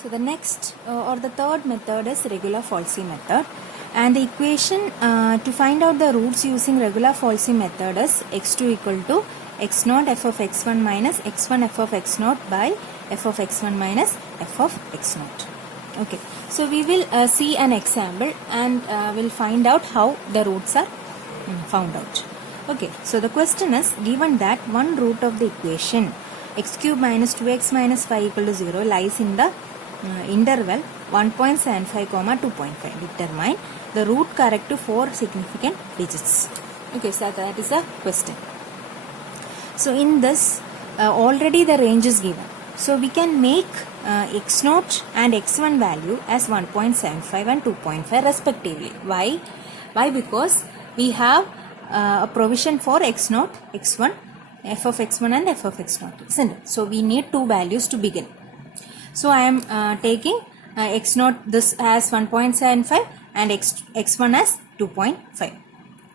So the next or the third method is regular Falsi method, and the equation to find out the roots using regular Falsi method is x2 equal to x0 f of x1 minus x1 f of x0 by f of x1 minus f of x0. Okay, so we will see an example and we'll find out how the roots are found out. Okay, so the question is given that one root of the equation x cube minus 2x minus 5 equal to 0 lies in the interval 1.75 comma 2.5. Determine the root correct to 4 significant digits. Okay, so that is the question. So in this already the range is given. So we can make x0 and x1 value as 1.75 and 2.5 respectively. Why? Because we have a provision for x0, x1, f of x1 and f of x0, isn't it? So we need two values to begin. So I am taking x0 this as 1.75 and x1 as 2.5.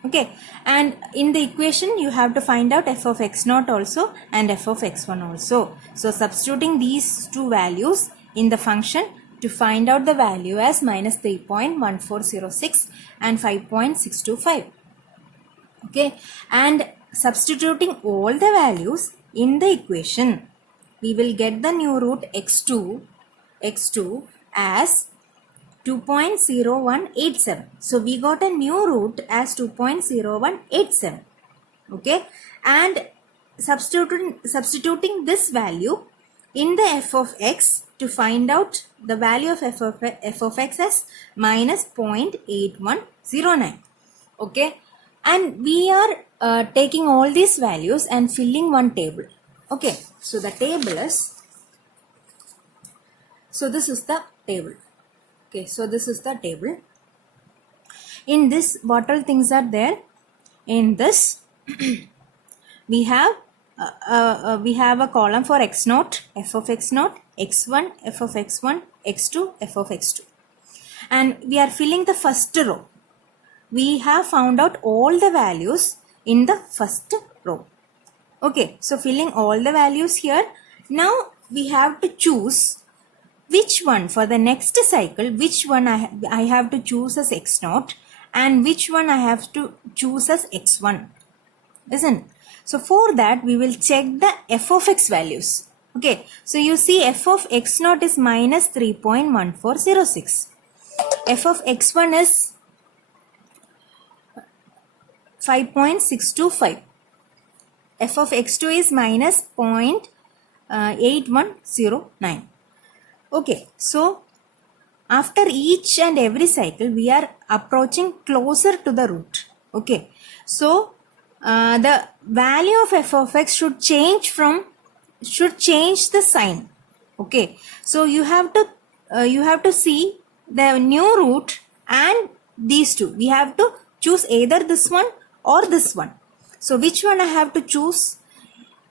Okay, and in the equation you have to find out f of x0 also and f of x1 also. So substituting these two values in the function to find out the value as minus 3.1406 and 5.625. Okay, and substituting all the values in the equation, we will get the new root x2 as 2.0187. So we got a new root as 2.0187. Okay, and substituting this value in the f of x to find out the value of f of x as minus 0.8109. Okay, and we are taking all these values and filling one table. Okay, so the table is, so this is the table. Okay, so this is the table. In this, what all things are there? In this, we have a column for x0, f of x0, x1, f of x1, x2, f of x2, and we are filling the first row. We have found out all the values in the first row. Okay, so filling all the values here. Now we have to choose which one for the next cycle, which one I have to choose as x0 and which one I have to choose as x1, isn't it? So for that we will check the f of x values. Okay, so you see f of x0 is minus 3.1406. F of x1 is 5.625. F of x2 is minus 0.8109. Okay, so after each and every cycle we are approaching closer to the root. Okay, so the value of f of x should change the sign. Okay, so you have to see the new root and these two. We have to choose either this one or this one. So which one I have to choose?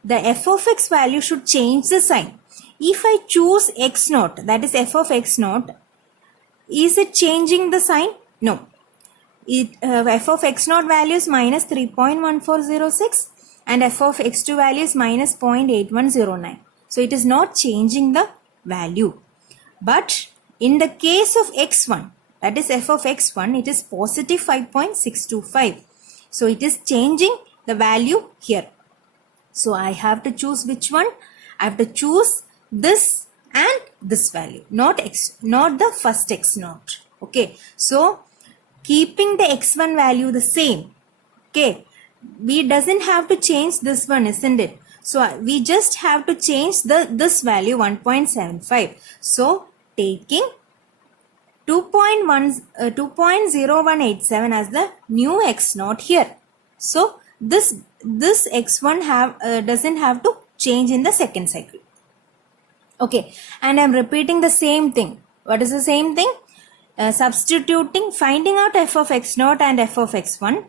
The f of x value should change the sign. If I choose x0, that is f of x0, is it changing the sign? No. F of x0 value is minus 3.1406 and f of x2 value is minus 0.8109. So it is not changing the value. But in the case of x1, that is f of x1, it is positive 5.625. So it is changing the value here. So I have to choose which one? I have to choose this and this value, not the first x0. Okay, so keeping the x1 value the same. Okay, we doesn't have to change this one, isn't it? So we just have to change this value 1.75. So taking 2.0187 as the new x0 here. So this x1 doesn't have to change in the second cycle. Okay, and I'm repeating the same thing. What is the same thing? Substituting, finding out f of x0 and f of x1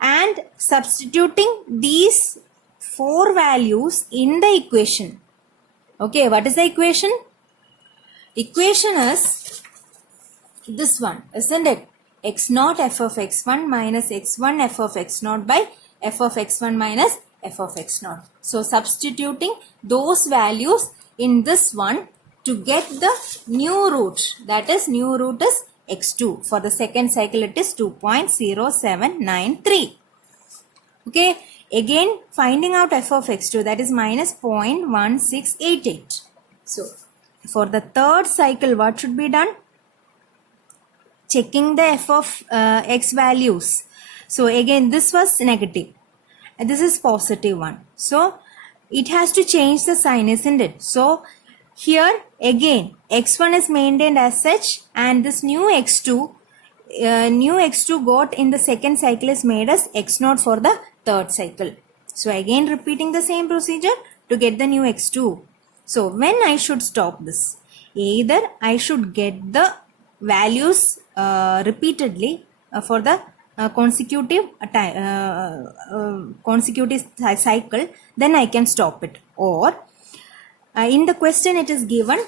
and substituting these four values in the equation. Okay, what is the equation? Equation is this one, isn't it? x0 f of x1 minus x1 f of x0 by f of x1 minus f of x0. So substituting those values in this one to get the new root, that is new root is x2. For the second cycle it is 2.0793. Okay, again finding out f of x2, that is minus 0.1688. So for the third cycle what should be done? Checking the f of x values. So again this was negative and this is positive one. So it has to change the sign, isn't it? So here again x1 is maintained as such, and this new x2 got in the second cycle is made as x0 for the third cycle. So again repeating the same procedure to get the new x2. So when I should stop this? Either I should get the values repeatedly for the consecutive cycle, then I can stop it. Or in the question it is given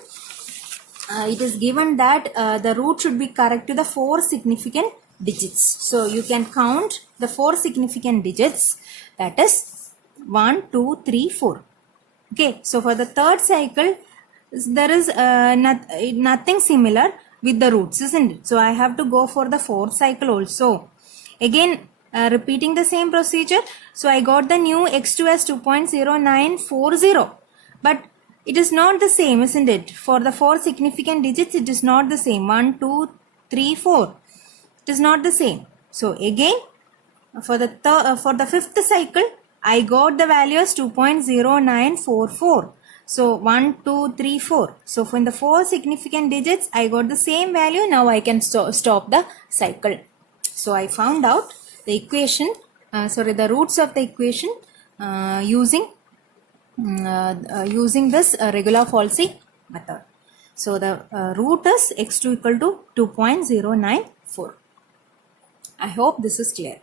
that the root should be correct to the 4 significant digits. So you can count the 4 significant digits, that is 1, 2, 3, 4. Okay, so for the third cycle there is nothing similar with the roots, isn't it? So I have to go for the fourth cycle also. Again repeating the same procedure. So I got the new x2 as 2.0940, but it is not the same, isn't it? For the 4 significant digits it is not the same. 1, 2, 3, 4. It is not the same. So again for the fifth cycle I got the value as 2.0944. So 1, 2, 3, 4. So from the 4 significant digits I got the same value. Now I can stop the cycle. So I found out the equation, the roots of the equation using this Regula Falsi method. So the root is x2 equal to 2.094. I hope this is clear.